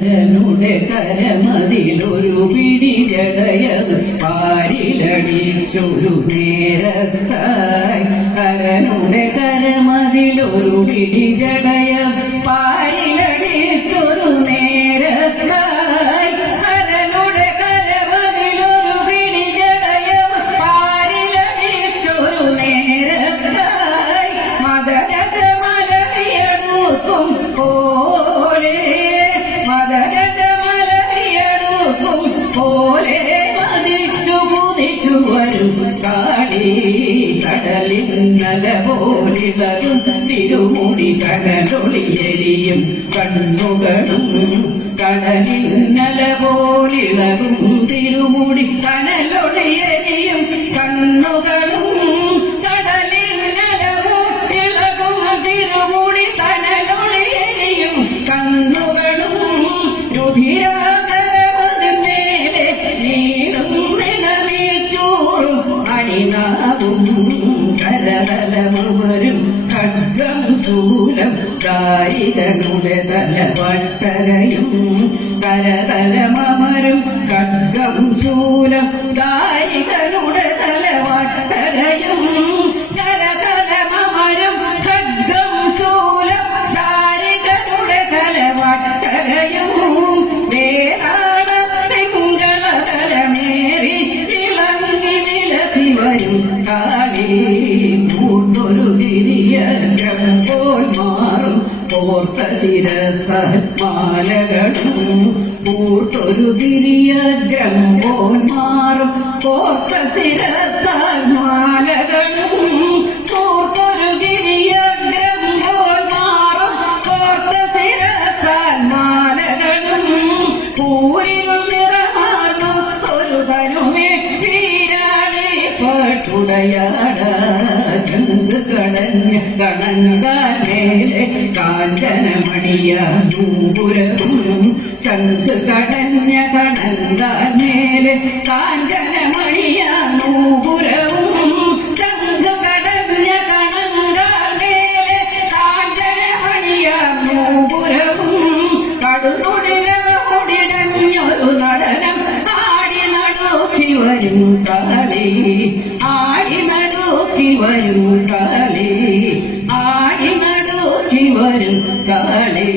നുടെ കരമതിലൊരു പിടി ജടയത് പാരിലടിച്ചൊരു നേരത്തായി കരനുടെ കരമതിലൊരു പിടി ജടയത് പാരിലടിച്ചൊരു നേരത്തായി കരനുടെ കരമതിലൊരു പിടി ജടയത് പാരിലടിച്ചൊരു നേരത്തായി മദഗജ മലയടുക്കും പോലെ മദഗജമലയടുക്കും പോലെ മതിച്ചു കുതിച്ചു വരും കാളി കടലിന്നല പോലിളകും തിരുമുടി കനലൊളിയെരിയും കണ്ണുകളും കടലിന്നല പോലിളകും തിരുമുടി കനലൊളിയെരിയും കണ്ണുകളും കരതലമരും ഖഡ്ഗം ശൂലം ദാരികനുടെ തലവട്ടകയും കരതലമരും ഖഡ്ഗം ശൂലം ദാരികനുടെ തലവട്ടകയും കരതലമരും ഖഡ്ഗം ശൂലം ദാരികനുടെ തലവട്ടകയും വേദാളത്തിങ്കളതലമേറി തിളങ്ങി വിലസി വരും കാളി മൂത്തൊരു തിരിയഗ്രം പോൽ മാറും പോർത്ത ശിരസമാലകളും പൂർത്തൊരു തിരിയഗ്രം പോൽ മാറും പോർത്ത ശിരസമാലകളും പൂർത്തൊരു തിരിയഗ്രം പോൽ മാറും പോർത്ത ശിരസമാലകളും പൂരിരുൾ നിറമാർന്നൊരു തനുമേ പട്ടുടയാട ശംഖ് കടഞ്ഞ കണങ്കാലേലെ കാഞ്ചനമണിയ നൂപുരവും ശംഖ് കടഞ്ഞ കണങ്കാലേലെ കാഞ്ചനമണിയ നൂപുരവും ശംഖ് കടഞ്ഞ കണങ്കാലേലെ കാഞ്ചനമണിയ നൂപുരവും കടുകുടിലൊടിടഞ്ഞൊരു നടനം ആടി നടുക്കി വരും കാളി ആടി നടുക്കി വരും കാളി ആടി നടുക്കി വരും കാളി